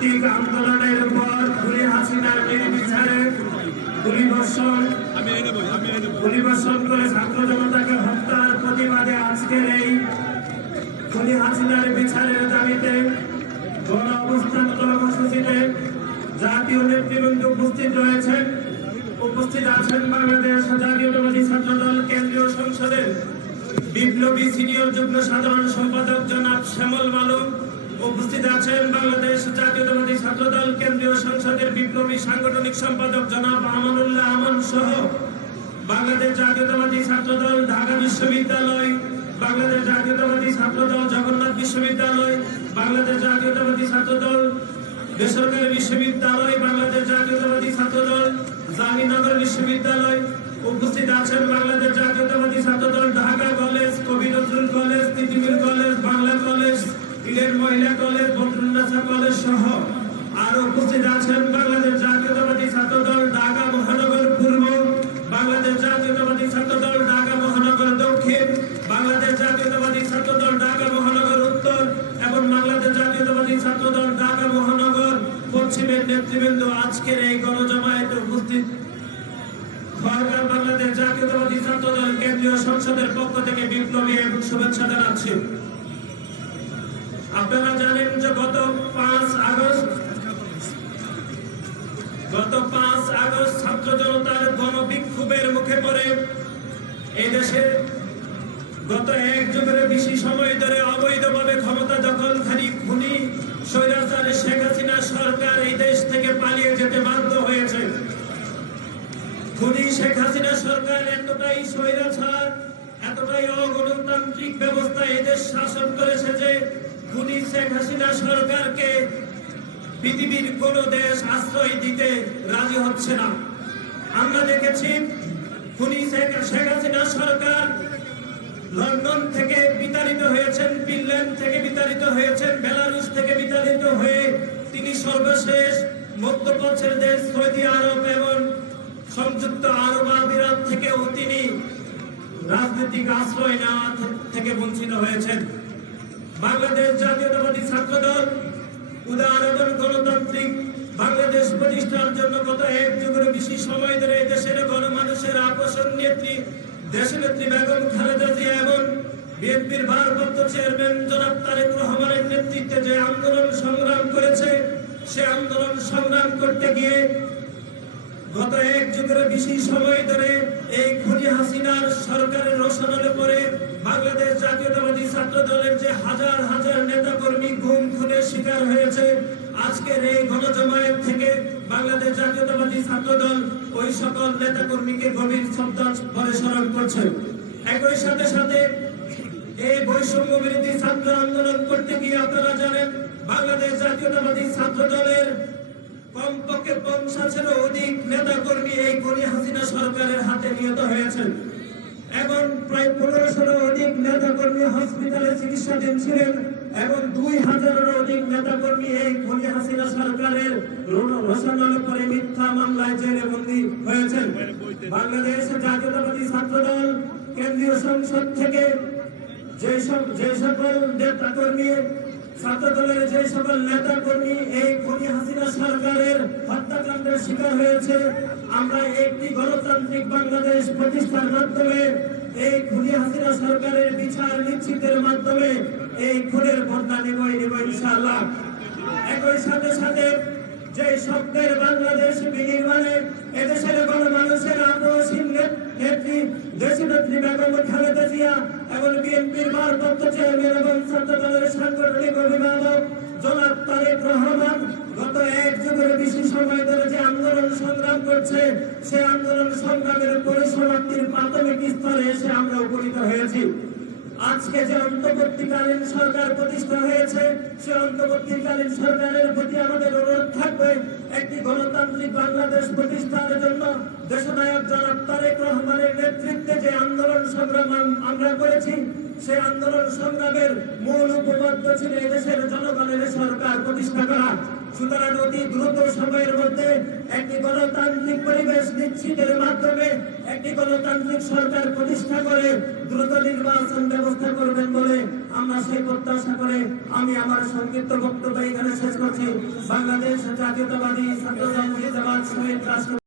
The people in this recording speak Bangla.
ভিত্তিক আন্দোলনের উপর খুলি হাসিনার নির্বিচারে গুলিবর্ষণ গুলিবর্ষণ করে ছাত্র জনতাকে হত্যার প্রতিবাদে আজকের এই খুলি হাসিনার বিচারের দাবিতে গণ অবস্থান কর্মসূচিতে জাতীয় নেতৃবৃন্দ উপস্থিত রয়েছেন। উপস্থিত আছেন বাংলাদেশ জাতীয়তাবাদী ছাত্র দল কেন্দ্রীয় সংসদের বিপ্লবী সিনিয়র যুগ্ম সাধারণ সম্পাদক জনাব শ্যামল মালুম। উপস্থিত আছেন বাংলাদেশ জাতীয়তাবাদী ছাত্র দল কেন্দ্রীয় সংসদের বিপ্লবী সাংগঠনিক সম্পাদক জনাব আমানুল্লাহ আমান সহ বাংলাদেশ জাতীয়তাবাদী ছাত্র দল ঢাকা বিশ্ববিদ্যালয়, বাংলাদেশ জাতীয়তাবাদী ছাত্র দল জগন্নাথ বিশ্ববিদ্যালয়, বাংলাদেশ জাতীয়তাবাদী ছাত্র দল বেসরকারি বিশ্ববিদ্যালয়, বাংলাদেশ জাতীয়তাবাদী ছাত্র দল জাহাঙ্গীরনগর বিশ্ববিদ্যালয়। উপস্থিত আছেন বাংলাদেশ জাতীয়তাবাদী ছাত্র দল ঢাকা কলেজ, কবি নজরুল কলেজ ইলের মহিলা কলেজ বদরুন্নাসা কলেজ সহ আর উপস্থিত আছেন বাংলাদেশ জাতীয়তাবাদী ছাত্র দল ঢাকা মহানগর পূর্ব, বাংলাদেশ জাতীয়তাবাদী ছাত্র দল ঢাকা মহানগর দক্ষিণ, বাংলাদেশ জাতীয়তাবাদী ছাত্র দল ঢাকা মহানগর উত্তর এবং বাংলাদেশ জাতীয়তাবাদী ছাত্র দল ঢাকা মহানগর পশ্চিমের নেতৃবৃন্দ আজকের এই গণজমায়েতে উপস্থিত। সরকার বাংলাদেশ জাতীয়তাবাদী ছাত্র দল কেন্দ্রীয় সংসদের পক্ষ থেকে বিপ্লবী এবং শুভেচ্ছা জানাচ্ছি। আপনারা জানেন যে গত পাঁচ আগস্ট গত পাঁচ আগস্ট ছাত্র জনতার গণবিক্ষোভের মুখে পড়ে এই দেশে গত এক যুগের বেশি সময় ধরে অবৈধভাবে ক্ষমতা দখলকারী খুনি স্বৈরাচার শেখ হাসিনা সরকার এই দেশ থেকে পালিয়ে যেতে বাধ্য হয়েছে। খুনি শেখ হাসিনা সরকার এতটাই স্বৈরাচার, এতটাই অগণতান্ত্রিক ব্যবস্থা এদেশ শাসন করেছে যে খুনি শেখ হাসিনা সরকারকে পৃথিবীর কোন দেশ আশ্রয় দিতে রাজি হচ্ছে না। আমরা দেখেছি খুনি শেখ শেখ হাসিনা সরকার লন্ডন থেকে বিতাড়িত হয়েছেন, ফিনল্যান্ড থেকে বিতাড়িত হয়েছেন, বেলারুশ থেকে বিতাড়িত হয়ে তিনি সর্বশেষ মধ্যপ্রাচ্যের দেশ, সৌদি আরব এবং সংযুক্ত আরব আমিরাত থেকেও তিনি রাজনৈতিক আশ্রয় নেওয়া থেকে বঞ্চিত হয়েছেন। বাংলাদেশ জাতীয়তাবাদী ছাত্র দল এবং গণতান্ত্রিক বাংলাদেশ প্রতিষ্ঠার জন্য গত এক যুগের বেশি সময় ধরে দেশের গণমানুষের আকর্ষণ নেত্রী দেশনেত্রী বেগম খালেদা জিয়া এবং বিএনপির ভারপ্রাপ্ত চেয়ারম্যান জনাব তারেক রহমানের নেতৃত্বে যে আন্দোলন সংগ্রাম করেছে, সে আন্দোলন সংগ্রাম করতে গিয়ে গত এক যুগের বেশি সময় ধরে এই খুনি হাসিনার সরকারের রোশনালে পরে বাংলাদেশ জাতীয়তাবাদী ছাত্র দলের যে হাজার হাজার নেতা কর্মী গুম, খুনের শিকার হয়েছে, আজকের এই গণজমায়েত থেকে বাংলাদেশ জাতীয়তাবাদী ছাত্র দল ওই সকল নেতা কর্মীকে গভীর শ্রদ্ধা করে স্মরণ করছে। একই সাথে সাথে এই বৈষম্য বিরোধী ছাত্র আন্দোলন করতে গিয়ে আপনারা জানেন, বাংলাদেশ জাতীয়তাবাদী ছাত্র দলের কমপক্ষে পঞ্চাশেরও অধিক নেতা কর্মী এই গনি হাসিনা সরকারের হাতে নিহত হয়েছেন। এবং প্রায় পনেরোশোরও অধিক নেতা কর্মী হসপিটালে চিকিৎসাধীন ছিলেন এবং দুই হাজারেরও অধিক নেতা কর্মী এই গনি হাসিনা সরকারের রোশনাল করে মিথ্যা মামলায় জেলে বন্দী হয়েছেন। বাংলাদেশ জাতীয়তাবাদী ছাত্র দল কেন্দ্রীয় সংসদ থেকে যে সব যে সকল নেতা কর্মী ছাত্র দলের যে সকল নেতা কর্মী এই খুনি হাসিনা সরকারের হত্যাকাণ্ডের শিকার হয়েছে, আমরা একটি গণতান্ত্রিক বাংলাদেশ প্রতিষ্ঠার মাধ্যমে এই খুনি হাসিনা সরকারের বিচার নিশ্চিতের মাধ্যমে এই খুনের বদলা নেব নেব ইনশাআল্লাহ। একই সাথে সাথে যে শব্দের বাংলাদেশ বিনির্মাণে এদেশের গণমানুষের আগ্রহীন নেত্রী দেশনেত্রী বেগম খালেদা জিয়া এবং বিএনপির ভারপ্রাপ্ত চেয়ারম্যান এবং ছাত্র দলের সাংগঠনিক অভিভাবক জনাব তারেক রহমান গত এক যুগের বেশি সময় ধরে যে আন্দোলন সংগ্রাম করছে, সে আন্দোলন সংগ্রামের পরিসমাপ্তির প্রাথমিক স্তরে এসে আমরা উপনীত হয়েছি। আজকে যে অন্তর্বর্তীকালীন সরকার প্রতিষ্ঠা হয়েছে, সে অন্তর্বর্তীকালীন সরকারের প্রতি আমাদের অনুরোধ থাকবে, একটি গণতান্ত্রিক বাংলাদেশ প্রতিষ্ঠার জন্য দেশনায়ক জনাব তারেক আমরা করেছি। সেই আন্দোলন সংগ্রামের মূল উপপাদ্য ছিল এদেশের জনগণের সরকার প্রতিষ্ঠা করা। সুতরাং অতি দ্রুত সময়ের মধ্যে একটি গণতান্ত্রিক পরিবেশ নিশ্চিতের মাধ্যমে একটি গণতান্ত্রিক সরকার প্রতিষ্ঠা করে দ্রুত নির্বাচন ব্যবস্থা করবেন বলে আমরা সেই প্রত্যাশা করে আমি আমার সংক্ষিপ্ত বক্তব্য এখানে শেষ করছি। বাংলাদেশ জাতীয়তাবাদী ছাত্র